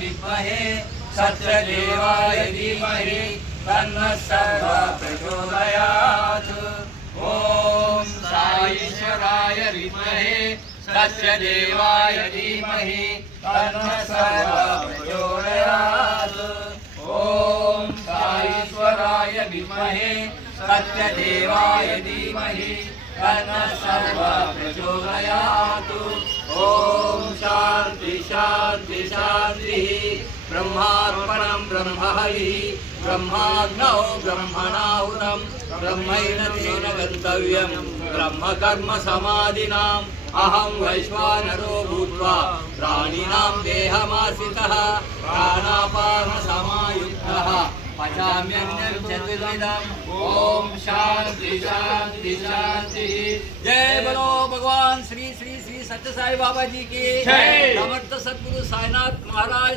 विद्महे सत्यदेवाय धीमहि तन्नः सर्वः प्रचोदयात्। ओम साईश्वराय विद्महे सत्यदेवाय धीमहि तन्नः सर्वः प्रचोदयात्। ओम साईश्वराय विद्महे सत्यदेवाय धीमहि तन्नः सर्वः प्रचोदयात्। ओम शांति शांति शांति। ब्रह्मार्पणं ब्रह्महविः ब्रह्माग्नौ ब्रह्मणाहुतं ब्रह्मैण तेन गन्तव्यं ब्रह्म कर्म समाधिनाम्। अहं वैश्वानरो भूत्वा प्राणिनां देहमाश्रितः प्राणापानसमायुक्तः पचाम्यन्नं चतुर्विधम्। ओम शांति शांति शांति। जय बोलो भगवान श्री श्री श्री सत्य साई बाबा जी की जय। समर्थ सद्गुरु साईनाथ महाराज